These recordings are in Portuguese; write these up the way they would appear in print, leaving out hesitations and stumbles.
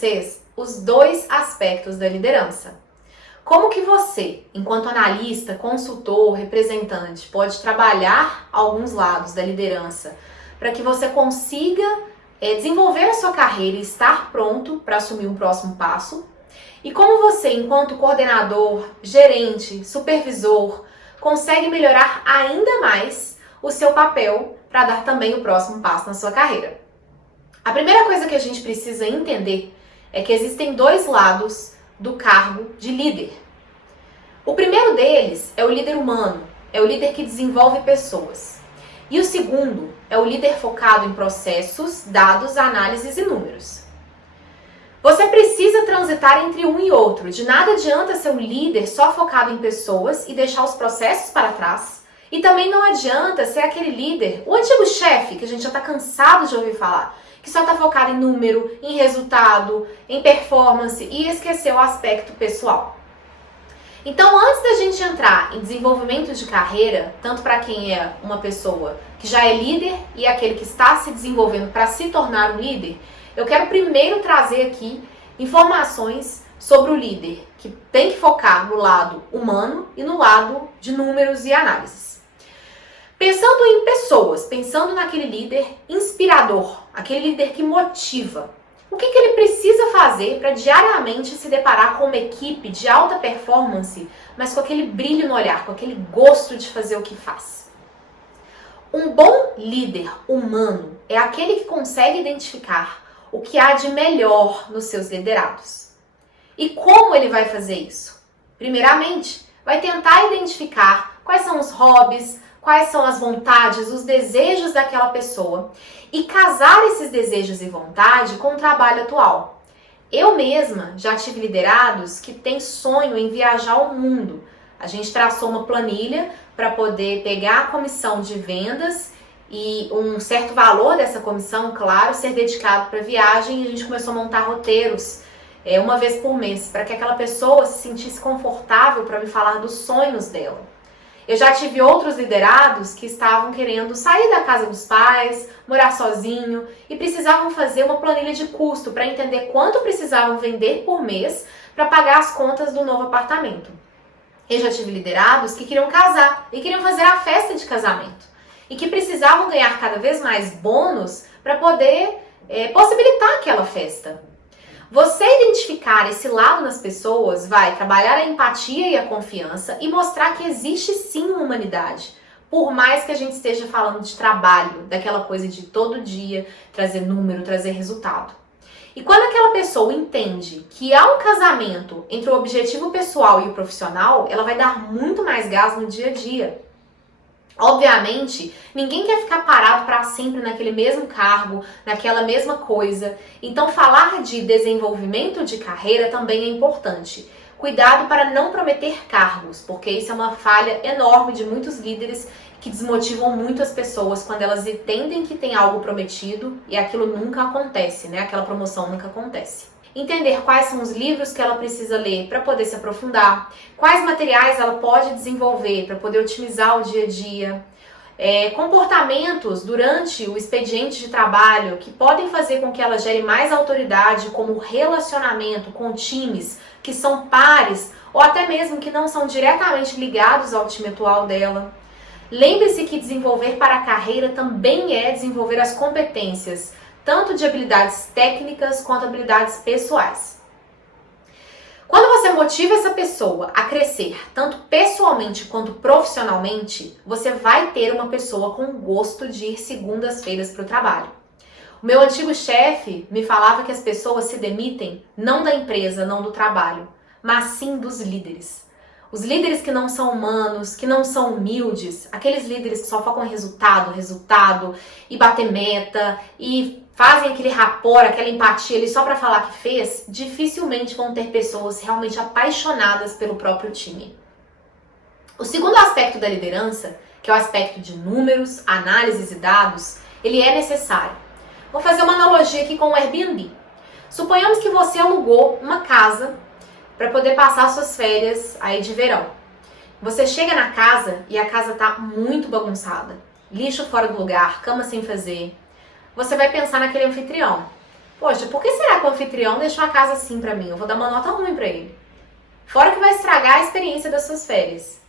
vocês os dois aspectos da liderança. Como que você, enquanto analista, consultor, representante, pode trabalhar alguns lados da liderança para que você consiga desenvolver a sua carreira e estar pronto para assumir um próximo passo? E como você, enquanto coordenador, gerente, supervisor, consegue melhorar ainda mais o seu papel para dar também o próximo passo na sua carreira? A primeira coisa que a gente precisa entender é que existem dois lados do cargo de líder. O primeiro deles é o líder humano, é o líder que desenvolve pessoas. E o segundo é o líder focado em processos, dados, análises e números. Você precisa transitar entre um e outro. De nada adianta ser um líder só focado em pessoas e deixar os processos para trás. E também não adianta ser aquele líder, o antigo chefe, que a gente já está cansado de ouvir falar, que só está focado em número, em resultado, em performance e esqueceu o aspecto pessoal. Então, antes da gente entrar em desenvolvimento de carreira, tanto para quem é uma pessoa que já é líder e aquele que está se desenvolvendo para se tornar um líder, eu quero primeiro trazer aqui informações sobre o líder, que tem que focar no lado humano e no lado de números e análises. Pensando em pessoas, pensando naquele líder inspirador, aquele líder que motiva, o que ele precisa fazer para diariamente se deparar com uma equipe de alta performance, mas com aquele brilho no olhar, com aquele gosto de fazer o que faz? Um bom líder humano é aquele que consegue identificar o que há de melhor nos seus liderados. E como ele vai fazer isso? Primeiramente, vai tentar identificar quais são os hobbies, quais são as vontades, os desejos daquela pessoa e casar esses desejos e vontade com o trabalho atual. Eu mesma já tive liderados que têm sonho em viajar ao mundo. A gente traçou uma planilha para poder pegar a comissão de vendas e um certo valor dessa comissão, claro, ser dedicado para viagem, e a gente começou a montar roteiros uma vez por mês para que aquela pessoa se sentisse confortável para me falar dos sonhos dela. Eu já tive outros liderados que estavam querendo sair da casa dos pais, morar sozinho e precisavam fazer uma planilha de custo para entender quanto precisavam vender por mês para pagar as contas do novo apartamento. Eu já tive liderados que queriam casar e queriam fazer a festa de casamento e que precisavam ganhar cada vez mais bônus para poder possibilitar aquela festa. Você identificar esse lado nas pessoas vai trabalhar a empatia e a confiança e mostrar que existe sim uma humanidade. Por mais que a gente esteja falando de trabalho, daquela coisa de todo dia, trazer número, trazer resultado. E quando aquela pessoa entende que há um casamento entre o objetivo pessoal e o profissional, ela vai dar muito mais gás no dia a dia. Obviamente, ninguém quer ficar parado para sempre naquele mesmo cargo, naquela mesma coisa. Então, falar de desenvolvimento de carreira também é importante. Cuidado para não prometer cargos, porque isso é uma falha enorme de muitos líderes que desmotivam muito as pessoas quando elas entendem que tem algo prometido e aquilo nunca acontece, né? Aquela promoção nunca acontece. Entender quais são os livros que ela precisa ler para poder se aprofundar, quais materiais ela pode desenvolver para poder otimizar o dia a dia, comportamentos durante o expediente de trabalho que podem fazer com que ela gere mais autoridade, como relacionamento com times que são pares ou até mesmo que não são diretamente ligados ao time atual dela. Lembre-se que desenvolver para a carreira também é desenvolver as competências, tanto de habilidades técnicas quanto habilidades pessoais. Quando você motiva essa pessoa a crescer, tanto pessoalmente quanto profissionalmente, você vai ter uma pessoa com gosto de ir segundas-feiras para o trabalho. O meu antigo chefe me falava que as pessoas se demitem não da empresa, não do trabalho, mas sim dos líderes. Os líderes que não são humanos, que não são humildes, aqueles líderes que só focam em resultado e bater meta e fazem aquele rapport, aquela empatia ali só para falar que fez, dificilmente vão ter pessoas realmente apaixonadas pelo próprio time. O segundo aspecto da liderança, que é o aspecto de números, análises e dados, ele é necessário. Vou fazer uma analogia aqui com o Airbnb. Suponhamos que você alugou uma casa para poder passar suas férias aí de verão. Você chega na casa e a casa tá muito bagunçada. Lixo fora do lugar, cama sem fazer. Você vai pensar naquele anfitrião. Poxa, por que será que o anfitrião deixou a casa assim pra mim? Eu vou dar uma nota ruim pra ele. Fora que vai estragar a experiência das suas férias.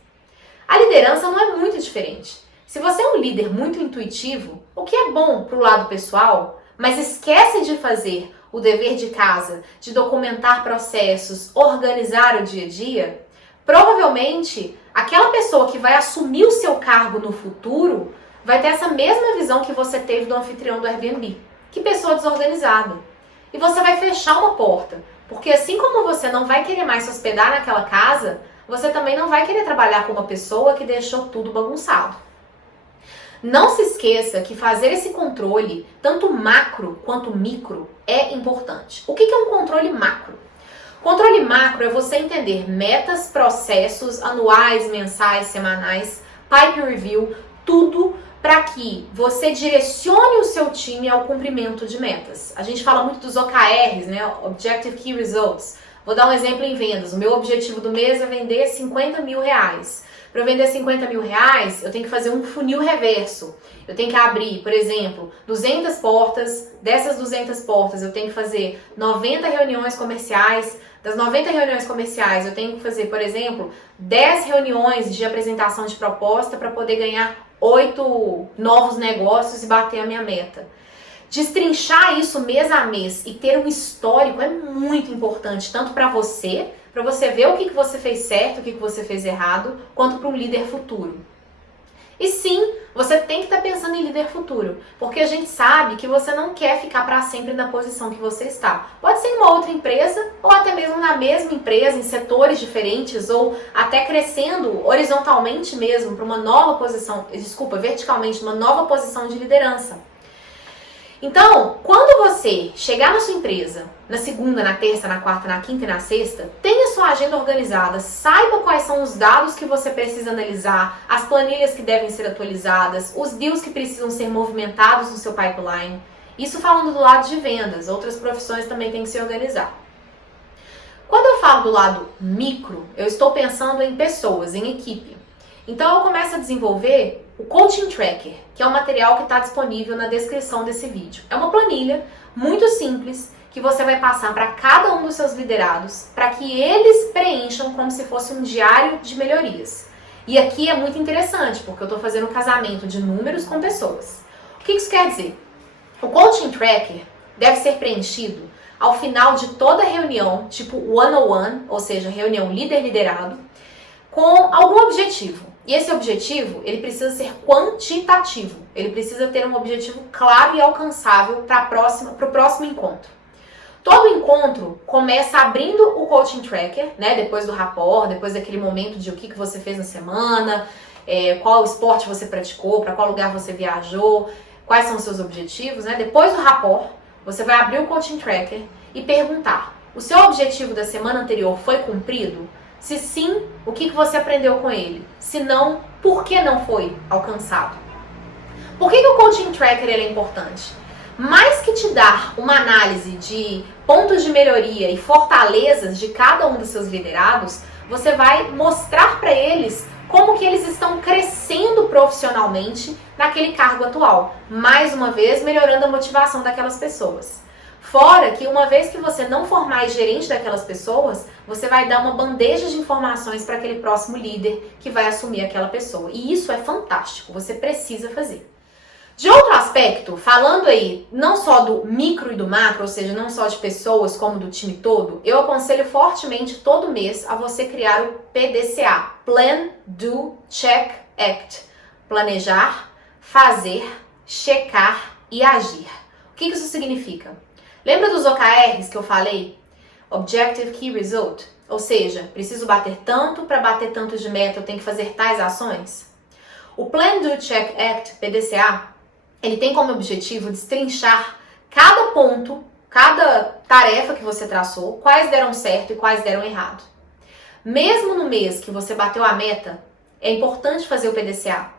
A liderança não é muito diferente. Se você é um líder muito intuitivo, o que é bom pro lado pessoal, mas esquece de fazer o dever de casa, de documentar processos, organizar o dia a dia, provavelmente aquela pessoa que vai assumir o seu cargo no futuro vai ter essa mesma visão que você teve do anfitrião do Airbnb. Que pessoa desorganizada. E você vai fechar uma porta, porque assim como você não vai querer mais se hospedar naquela casa, você também não vai querer trabalhar com uma pessoa que deixou tudo bagunçado. Não se esqueça que fazer esse controle, tanto macro quanto micro, é importante. O que é um controle macro? Controle macro é você entender metas, processos anuais, mensais, semanais, pipe review, tudo para que você direcione o seu time ao cumprimento de metas. A gente fala muito dos OKRs, né? Objective Key Results. Vou dar um exemplo em vendas. O meu objetivo do mês é vender 50 mil reais. Para eu vender 50 mil reais, eu tenho que fazer um funil reverso. Eu tenho que abrir, por exemplo, 200 portas. Dessas 200 portas, eu tenho que fazer 90 reuniões comerciais. Das 90 reuniões comerciais, eu tenho que fazer, por exemplo, 10 reuniões de apresentação de proposta para poder ganhar 8 novos negócios e bater a minha meta. Destrinchar isso mês a mês e ter um histórico é muito importante, tanto para você ver o que você fez certo, o que você fez errado, quanto para um líder futuro. E sim, você tem que estar pensando em líder futuro, porque a gente sabe que você não quer ficar para sempre na posição que você está. Pode ser em uma outra empresa, ou até mesmo na mesma empresa, em setores diferentes, ou até crescendo horizontalmente mesmo para uma nova posição, verticalmente, uma nova posição de liderança. Então, quando você chegar na sua empresa, na segunda, na terça, na quarta, na quinta e na sexta, tenha sua agenda organizada, saiba quais são os dados que você precisa analisar, as planilhas que devem ser atualizadas, os deals que precisam ser movimentados no seu pipeline. Isso falando do lado de vendas, outras profissões também têm que se organizar. Quando eu falo do lado micro, eu estou pensando em pessoas, em equipe. Então eu começo a desenvolver o Coaching Tracker, que é um material que está disponível na descrição desse vídeo. É uma planilha muito simples que você vai passar para cada um dos seus liderados para que eles preencham como se fosse um diário de melhorias. E aqui é muito interessante, porque eu estou fazendo um casamento de números com pessoas. O que isso quer dizer? O Coaching Tracker deve ser preenchido ao final de toda reunião, tipo one-on-one, ou seja, reunião líder-liderado, com algum objetivo. E esse objetivo, ele precisa ser quantitativo. Ele precisa ter um objetivo claro e alcançável para o próximo encontro. Todo encontro começa abrindo o Coaching Tracker, né? Depois do rapport, depois daquele momento de o que você fez na semana, qual esporte você praticou, para qual lugar você viajou, quais são os seus objetivos, né? Depois do rapport, você vai abrir o Coaching Tracker e perguntar: o seu objetivo da semana anterior foi cumprido? Se sim, o que você aprendeu com ele? Se não, por que não foi alcançado? Por que o Coaching Tracker é importante? Mais que te dar uma análise de pontos de melhoria e fortalezas de cada um dos seus liderados, você vai mostrar para eles como que eles estão crescendo profissionalmente naquele cargo atual. Mais uma vez, melhorando a motivação daquelas pessoas. Fora que uma vez que você não for mais gerente daquelas pessoas, você vai dar uma bandeja de informações para aquele próximo líder que vai assumir aquela pessoa. E isso é fantástico, você precisa fazer. De outro aspecto, falando aí não só do micro e do macro, ou seja, não só de pessoas como do time todo, eu aconselho fortemente todo mês a você criar o PDCA, Plan, Do, Check, Act. Planejar, fazer, checar e agir. O que isso significa? Lembra dos OKRs que eu falei? Objective Key Result. Ou seja, preciso bater tanto, para bater tanto de meta eu tenho que fazer tais ações? O Plan, Do, Check, Act, PDCA, ele tem como objetivo destrinchar cada ponto, cada tarefa que você traçou, quais deram certo e quais deram errado. Mesmo no mês que você bateu a meta, é importante fazer o PDCA.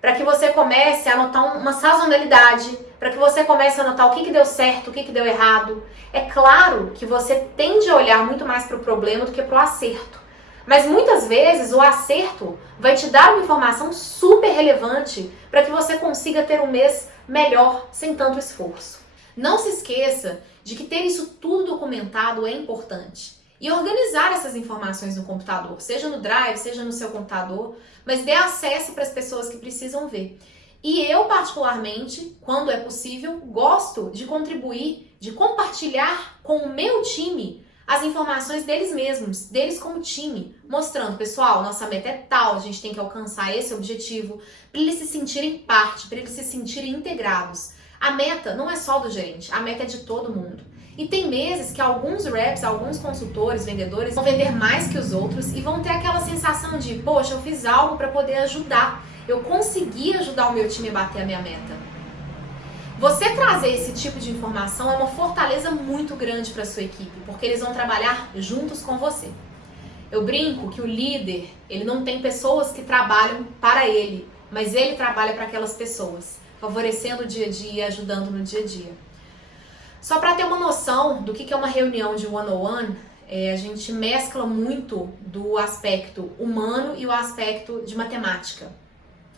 Para que você comece a notar uma sazonalidade, para que você comece a notar o que deu certo, o que deu errado. É claro que você tende a olhar muito mais para o problema do que para o acerto. Mas muitas vezes o acerto vai te dar uma informação super relevante para que você consiga ter um mês melhor, sem tanto esforço. Não se esqueça de que ter isso tudo documentado é importante. E organizar essas informações no computador, seja no Drive, seja no seu computador, mas dê acesso para as pessoas que precisam ver. E eu, particularmente, quando é possível, gosto de contribuir, de compartilhar com o meu time as informações deles mesmos, deles como time, mostrando, pessoal, nossa meta é tal, a gente tem que alcançar esse objetivo, para eles se sentirem parte, para eles se sentirem integrados. A meta não é só do gerente, a meta é de todo mundo. E tem meses que alguns reps, alguns consultores, vendedores vão vender mais que os outros e vão ter aquela sensação de, poxa, eu fiz algo para poder ajudar, eu consegui ajudar o meu time a bater a minha meta. Você trazer esse tipo de informação é uma fortaleza muito grande para a sua equipe, porque eles vão trabalhar juntos com você. Eu brinco que o líder, ele não tem pessoas que trabalham para ele, mas ele trabalha para aquelas pessoas, favorecendo o dia a dia, ajudando no dia a dia. Só para ter uma noção do que é uma reunião de one-on-one, a gente mescla muito do aspecto humano e o aspecto de matemática.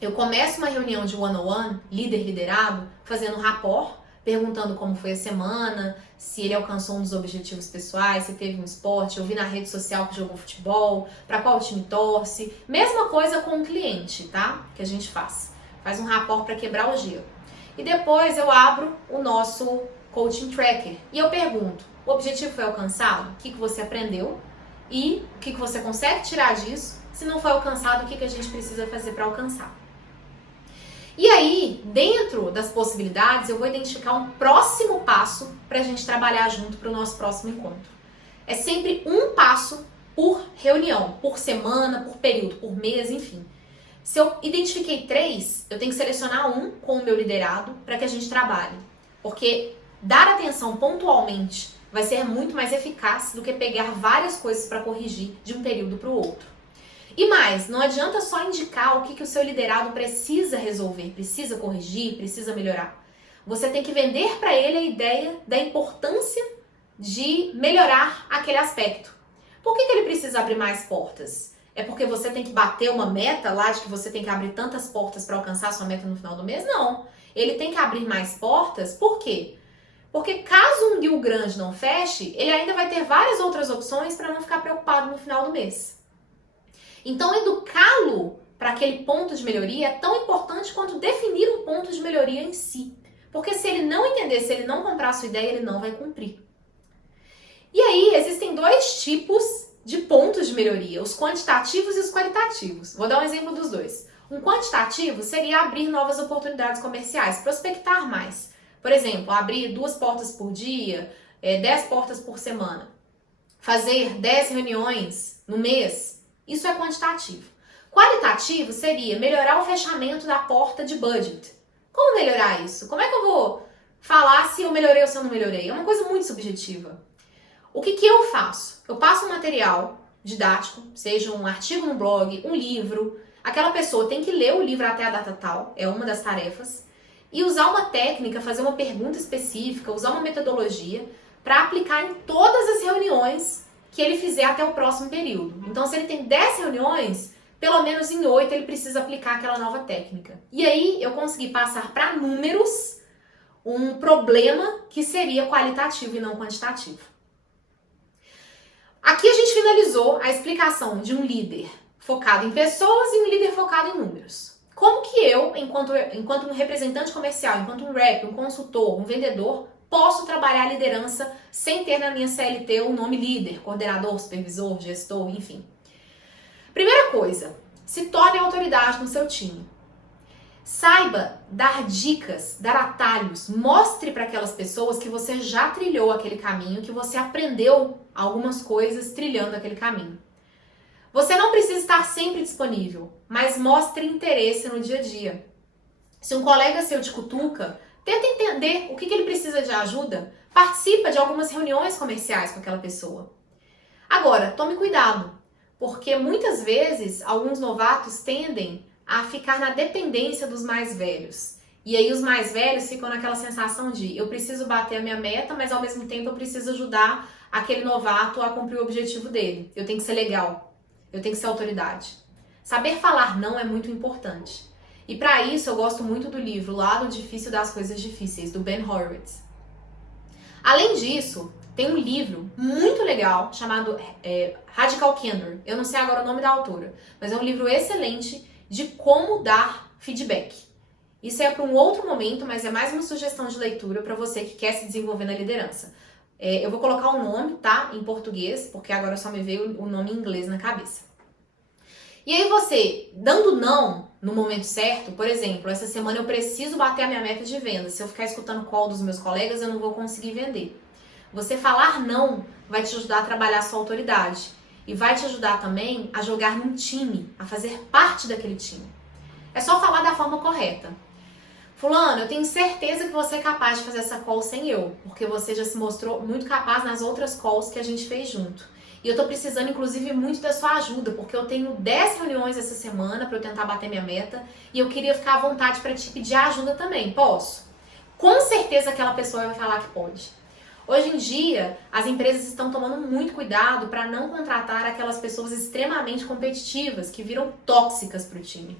Eu começo uma reunião de one-on-one, líder-liderado, fazendo um rapport, perguntando como foi a semana, se ele alcançou um dos objetivos pessoais, se teve um esporte, eu vi na rede social que jogou futebol, para qual time torce. Mesma coisa com o cliente, tá? Que a gente faz. Faz um rapport para quebrar o gelo. E depois eu abro o nosso coaching tracker e eu pergunto, o objetivo foi alcançado? O que você aprendeu? E o que você consegue tirar disso? Se não foi alcançado, o que a gente precisa fazer para alcançar? E aí, dentro das possibilidades, eu vou identificar um próximo passo para a gente trabalhar junto para o nosso próximo encontro. É sempre um passo por reunião, por semana, por período, por mês, enfim. Se eu identifiquei 3, eu tenho que selecionar um com o meu liderado para que a gente trabalhe. Porque dar atenção pontualmente vai ser muito mais eficaz do que pegar várias coisas para corrigir de um período para o outro. E mais, não adianta só indicar o que o seu liderado precisa resolver, precisa corrigir, precisa melhorar. Você tem que vender para ele a ideia da importância de melhorar aquele aspecto. Por que ele precisa abrir mais portas? É porque você tem que bater uma meta lá de que você tem que abrir tantas portas para alcançar a sua meta no final do mês? Não. Ele tem que abrir mais portas, por quê? Porque caso um deal grande não feche, ele ainda vai ter várias outras opções para não ficar preocupado no final do mês. Então, educá-lo para aquele ponto de melhoria é tão importante quanto definir um ponto de melhoria em si. Porque se ele não entender, se ele não comprar a sua ideia, ele não vai cumprir. E aí, existem 2 tipos de pontos de melhoria, os quantitativos e os qualitativos. Vou dar um exemplo dos 2. Um quantitativo seria abrir novas oportunidades comerciais, prospectar mais. Por exemplo, abrir 2 portas por dia, 10 portas por semana. Fazer 10 reuniões no mês. Isso é quantitativo. Qualitativo seria melhorar o fechamento da porta de budget. Como melhorar isso? Como é que eu vou falar se eu melhorei ou se eu não melhorei? É uma coisa muito subjetiva. O que eu faço? Eu passo um material didático, seja um artigo no blog, um livro. Aquela pessoa tem que ler o livro até a data tal, é uma das tarefas, e usar uma técnica, fazer uma pergunta específica, usar uma metodologia para aplicar em todas as reuniões que ele fizer até o próximo período. Então, se ele tem 10 reuniões, pelo menos em 8 ele precisa aplicar aquela nova técnica. E aí, eu consegui passar para números um problema que seria qualitativo e não quantitativo. Aqui a gente finalizou a explicação de um líder focado em pessoas e um líder focado em números. Como que eu, enquanto um representante comercial, enquanto um rep, um consultor, um vendedor, posso trabalhar a liderança sem ter na minha CLT o nome líder, coordenador, supervisor, gestor, enfim. Primeira coisa, se torne autoridade no seu time. Saiba dar dicas, dar atalhos, mostre para aquelas pessoas que você já trilhou aquele caminho, que você aprendeu algumas coisas trilhando aquele caminho. Você não precisa estar sempre disponível, mas mostre interesse no dia a dia. Se um colega seu te cutuca, tenta entender o que ele precisa de ajuda, participa de algumas reuniões comerciais com aquela pessoa. Agora, tome cuidado, porque muitas vezes alguns novatos tendem a ficar na dependência dos mais velhos. E aí os mais velhos ficam naquela sensação de eu preciso bater a minha meta, mas ao mesmo tempo eu preciso ajudar aquele novato a cumprir o objetivo dele. Eu tenho que ser legal, eu tenho que ser autoridade. Saber falar não é muito importante. E para isso eu gosto muito do livro O Lado Difícil das Coisas Difíceis, do Ben Horowitz. Além disso, tem um livro muito legal chamado Radical Candor. Eu não sei agora o nome da autora, mas é um livro excelente de como dar feedback. Isso é para um outro momento, mas é mais uma sugestão de leitura para você que quer se desenvolver na liderança. Eu vou colocar o nome, tá? Em português, porque agora só me veio o nome em inglês na cabeça. E aí você, dando não no momento certo, por exemplo, essa semana eu preciso bater a minha meta de venda. Se eu ficar escutando call dos meus colegas, eu não vou conseguir vender. Você falar não vai te ajudar a trabalhar a sua autoridade. E vai te ajudar também a jogar num time, a fazer parte daquele time. É só falar da forma correta. Fulano, eu tenho certeza que você é capaz de fazer essa call sem eu, porque você já se mostrou muito capaz nas outras calls que a gente fez junto. E eu tô precisando, inclusive, muito da sua ajuda, porque eu tenho 10 reuniões essa semana para eu tentar bater minha meta e eu queria ficar à vontade para te pedir ajuda também. Posso? Com certeza aquela pessoa vai falar que pode. Hoje em dia, as empresas estão tomando muito cuidado para não contratar aquelas pessoas extremamente competitivas, que viram tóxicas para o time.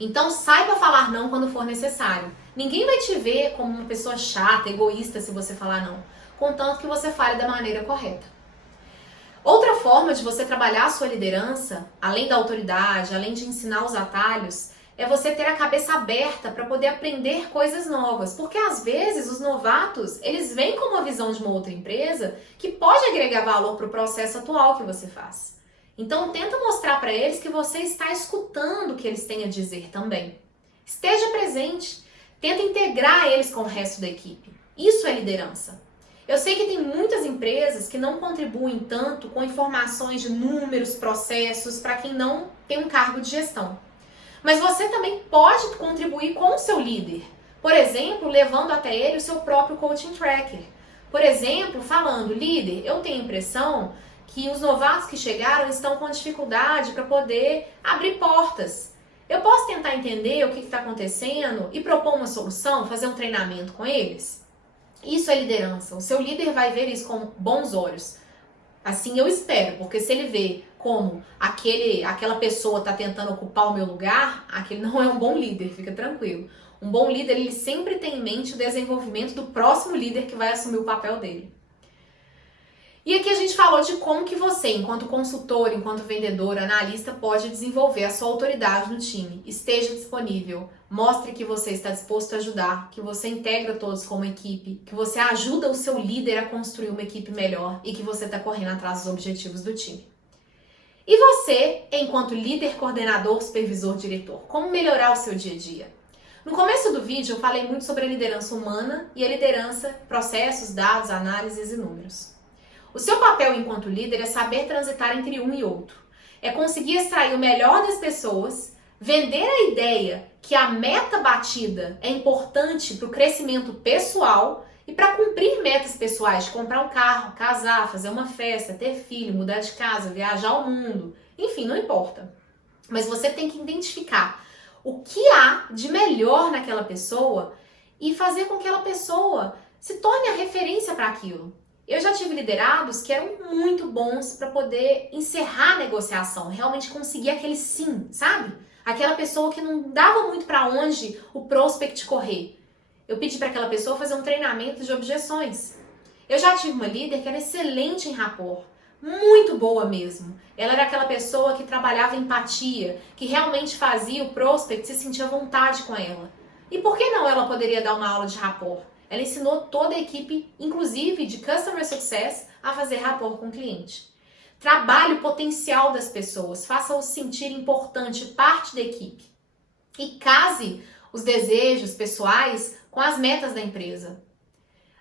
Então, saiba falar não quando for necessário. Ninguém vai te ver como uma pessoa chata, egoísta, se você falar não, contanto que você fale da maneira correta. Outra forma de você trabalhar a sua liderança, além da autoridade, além de ensinar os atalhos, é você ter a cabeça aberta para poder aprender coisas novas. Porque às vezes os novatos, eles vêm com uma visão de uma outra empresa que pode agregar valor para o processo atual que você faz. Então tenta mostrar para eles que você está escutando o que eles têm a dizer também. Esteja presente, tenta integrar eles com o resto da equipe. Isso é liderança. Eu sei que tem muitas empresas que não contribuem tanto com informações de números, processos, para quem não tem um cargo de gestão. Mas você também pode contribuir com o seu líder. Por exemplo, levando até ele o seu próprio coaching tracker. Por exemplo, falando, líder, eu tenho a impressão que os novatos que chegaram estão com dificuldade para poder abrir portas. Eu posso tentar entender o que está acontecendo e propor uma solução, fazer um treinamento com eles? Isso é liderança. O seu líder vai ver isso com bons olhos. Assim eu espero, porque se ele vê como aquela pessoa está tentando ocupar o meu lugar, aquele não é um bom líder, fica tranquilo. Um bom líder, ele sempre tem em mente o desenvolvimento do próximo líder que vai assumir o papel dele. E aqui a gente falou de como que você, enquanto consultor, enquanto vendedor, analista, pode desenvolver a sua autoridade no time. Esteja disponível, mostre que você está disposto a ajudar, que você integra todos como equipe, que você ajuda o seu líder a construir uma equipe melhor e que você está correndo atrás dos objetivos do time. E você, enquanto líder, coordenador, supervisor, diretor, como melhorar o seu dia a dia? No começo do vídeo eu falei muito sobre a liderança humana e a liderança, processos, dados, análises e números. O seu papel enquanto líder é saber transitar entre um e outro. É conseguir extrair o melhor das pessoas, vender a ideia que a meta batida é importante para o crescimento pessoal e para cumprir metas pessoais de comprar um carro, casar, fazer uma festa, ter filho, mudar de casa, viajar ao mundo. Enfim, não importa. Mas você tem que identificar o que há de melhor naquela pessoa e fazer com que aquela pessoa se torne a referência para aquilo. Eu já tive liderados que eram muito bons para poder encerrar a negociação, realmente conseguir aquele sim, sabe? Aquela pessoa que não dava muito para onde o prospect correr. Eu pedi para aquela pessoa fazer um treinamento de objeções. Eu já tive uma líder que era excelente em rapport, muito boa mesmo. Ela era aquela pessoa que trabalhava empatia, que realmente fazia o prospect se sentir à vontade com ela. E por que não ela poderia dar uma aula de rapport? Ela ensinou toda a equipe, inclusive de Customer Success, a fazer rapport com o cliente. Trabalhe o potencial das pessoas, faça-os sentir importante, parte da equipe. E case os desejos pessoais com as metas da empresa.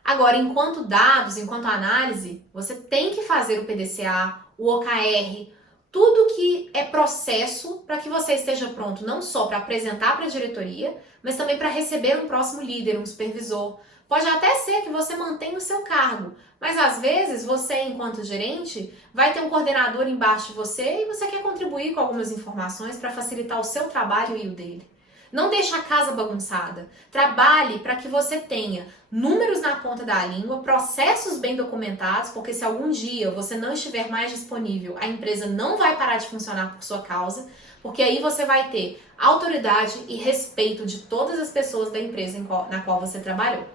Agora, enquanto dados, enquanto análise, você tem que fazer o PDCA, o OKR, tudo que é processo para que você esteja pronto não só para apresentar para a diretoria, mas também para receber um próximo líder, um supervisor. Pode até ser que você mantenha o seu cargo, mas às vezes você, enquanto gerente, vai ter um coordenador embaixo de você e você quer contribuir com algumas informações para facilitar o seu trabalho e o dele. Não deixe a casa bagunçada. Trabalhe para que você tenha números na ponta da língua, processos bem documentados, porque se algum dia você não estiver mais disponível, a empresa não vai parar de funcionar por sua causa, porque aí você vai ter autoridade e respeito de todas as pessoas da empresa na qual você trabalhou.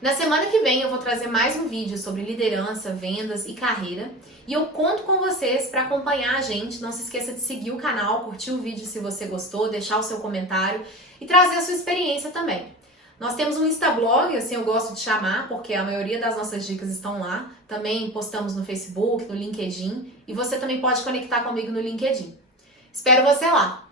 Na semana que vem eu vou trazer mais um vídeo sobre liderança, vendas e carreira. E eu conto com vocês para acompanhar a gente. Não se esqueça de seguir o canal, curtir o vídeo se você gostou, deixar o seu comentário e trazer a sua experiência também. Nós temos um Instablog, assim eu gosto de chamar, porque a maioria das nossas dicas estão lá. Também postamos no Facebook, no LinkedIn, e você também pode conectar comigo no LinkedIn. Espero você lá!